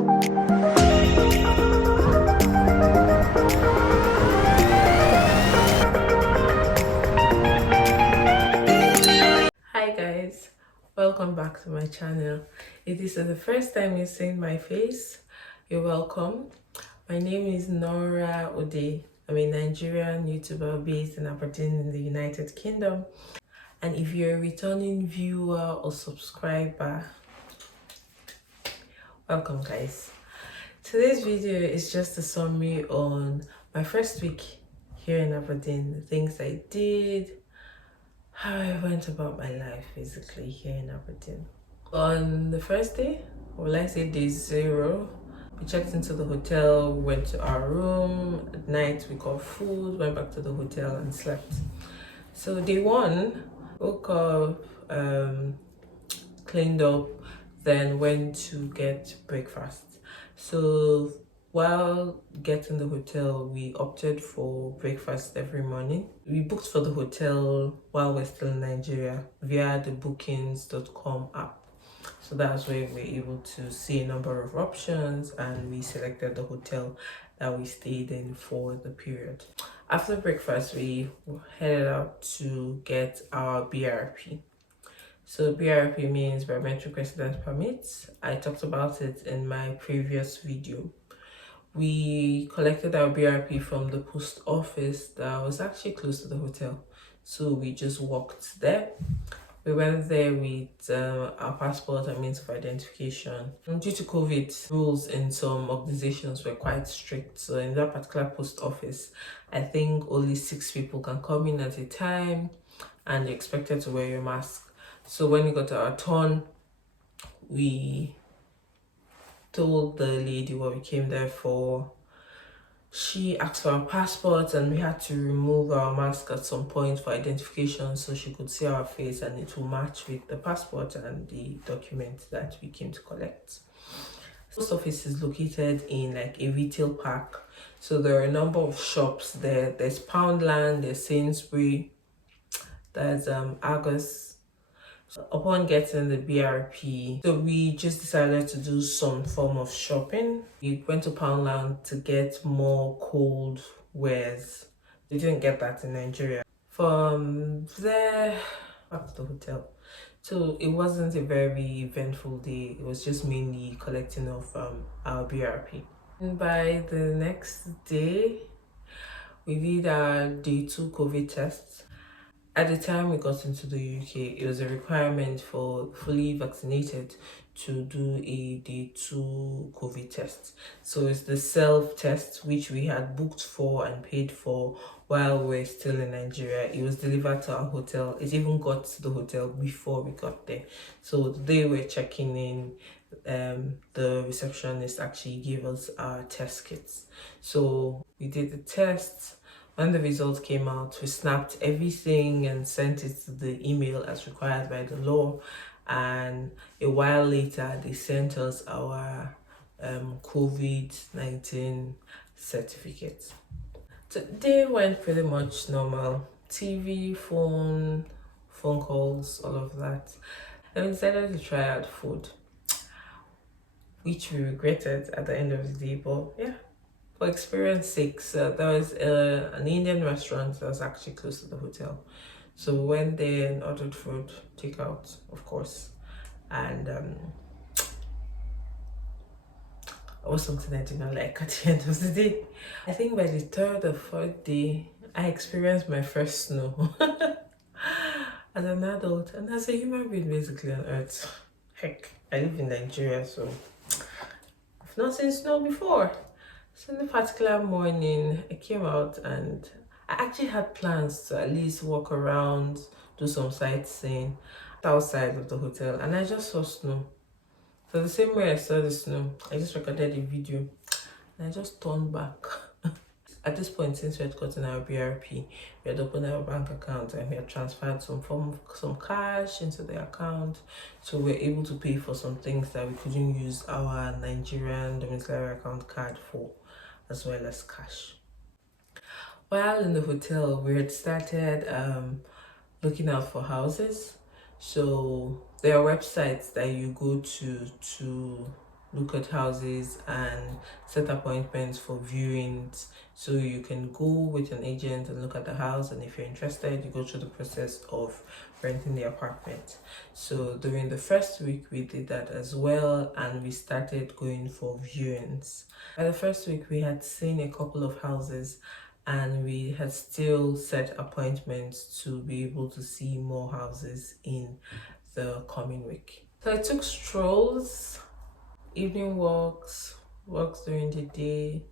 Hi guys, welcome back to my channel. If this is the first time you're seeing my face, you're welcome. My name is Nora Ode. I'm a Nigerian YouTuber based in Aberdeen in the United Kingdom. And if you're a returning viewer or subscriber, welcome guys. Today's video is just a summary on my first week here in Aberdeen, the things I did, how I went about my life basically here in Aberdeen. On the first day, or will I say day zero, we checked into the hotel, went to our room. At night, we got food, went back to the hotel and slept. So day one, woke up, cleaned up, then went to get breakfast. So while getting the hotel, we opted for breakfast every morning. We booked for the hotel while we're still in Nigeria via the bookings.com app. So that's where we're able to see a number of options, and we selected the hotel that we stayed in for the period. After breakfast, we headed out to get our BRP. So BRP means biometric residence permits. I talked about it in my previous video. We collected our BRP from the post office that was actually close to the hotel. So we just walked there. We went there with our passport and means of identification. And due to COVID, rules in some organizations were quite strict. So in that particular post office, I think only 6 people can come in at a time, and you're expected to wear your mask. So when we got to our turn, we told the lady what we came there for. She asked for our passports, and we had to remove our mask at some point for identification so she could see our face and it will match with the passport and the document that we came to collect. Post office is located in like a retail park. So there are a number of shops there. There's Poundland, there's Sainsbury, there's Argos. So upon getting the BRP, so we just decided to do some form of shopping. We went to Poundland to get more cold wares. We didn't get that in Nigeria. From there, back to the hotel. So it wasn't a very eventful day. It was just mainly collecting of our BRP. And by the next day, we did our day 2 COVID tests. At the time we got into the UK, it was a requirement for fully vaccinated to do a day 2 COVID test. So it's the self-test which we had booked for and paid for while we're still in Nigeria. It was delivered to our hotel. It even got to the hotel before we got there. So the day we're checking in, the receptionist actually gave us our test kits. So we did the tests. When the results came out, we snapped everything and sent it to the email as required by the law. And a while later, they sent us our COVID-19 certificate. So they went pretty much normal. TV, phone calls, all of that. And we decided to try out food, which we regretted at the end of the day, but yeah. For experience sake, there was an Indian restaurant that was actually close to the hotel. So we went there and ordered food, takeout, of course. And it was something I did not like at the end of the day. I think by the 3rd or 4th day, I experienced my first snow. As an adult and as a human being basically on earth. Heck, I live in Nigeria, so I've not seen snow before. So in the particular morning, I came out and I actually had plans to at least walk around, do some sightseeing outside of the hotel, and I just saw snow. So the same way I saw the snow, I just recorded a video and I just turned back. At this point, since we had gotten our BRP, we had opened our bank account and we had transferred some cash into the account. So we were able to pay for some things that we couldn't use our Nigerian domiciliary account card for, as well as cash. While in the hotel, we had started looking out for houses. So there are websites that you go to look at houses and set appointments for viewings. So you can go with an agent and look at the house, and if you're interested, you go through the process of renting the apartment. So during the first week we did that as well, and we started going for viewings. By the first week we had seen a couple of houses, and we had still set appointments to be able to see more houses in the coming week. So I took strolls, evening walks, walks during the day.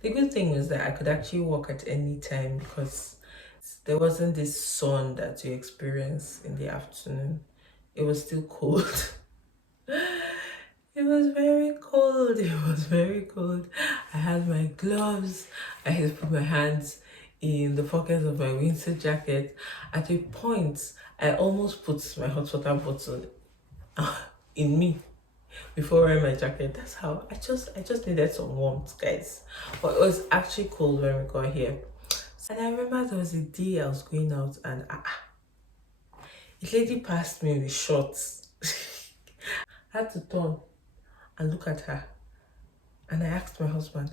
The good thing is that I could actually walk at any time because there wasn't this sun that you experience in the afternoon. It was still cold. It was very cold. It was very cold. I had my gloves. I had to put my hands in the pockets of my winter jacket. At a point, I almost put my hot water bottle in me before wearing my jacket. That's how I just needed some warmth, guys. But it was actually cold when we got here. And I remember there was a day I was going out, and a lady passed me with shorts. I had to turn and look at her, and I asked my husband,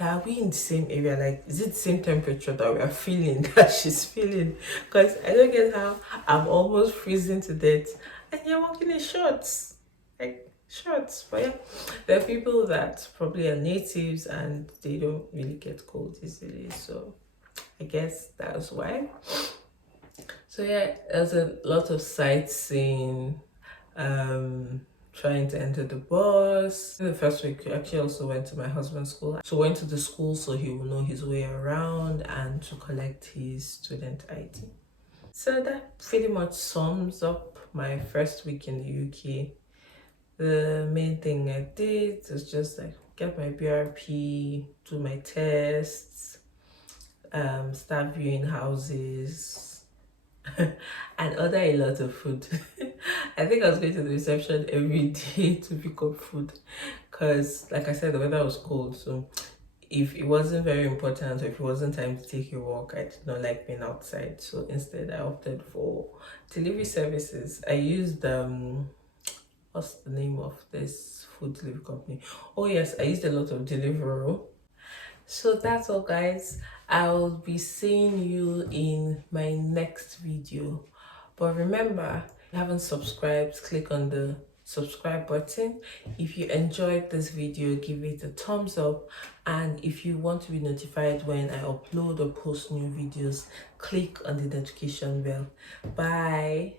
are we in the same area? Like, is it the same temperature that we are feeling, that she's feeling? Because I don't get how I'm almost freezing to death and you're walking in shorts. Like, shorts. But yeah, there are people that probably are natives and they don't really get cold easily. So I guess that's why. So yeah, there's a lot of sightseeing, trying to enter the bus. In the first week, we actually also went to my husband's school. So went to the school so he will know his way around and to collect his student ID. So that pretty much sums up my first week in the UK. The main thing I did was just like get my BRP, do my tests, start viewing houses, and order a lot of food. I think I was going to the reception every day to pick up food because, like I said, the weather was cold. So if it wasn't very important or if it wasn't time to take a walk, I did not like being outside. So instead, I opted for delivery services. I used what's the name of this food delivery company? Oh yes, I used a lot of Deliveroo. So that's all, guys. I'll be seeing you in my next video. But remember, if you haven't subscribed, click on the subscribe button. If you enjoyed this video, give it a thumbs up. And if you want to be notified when I upload or post new videos, click on the notification bell. Bye.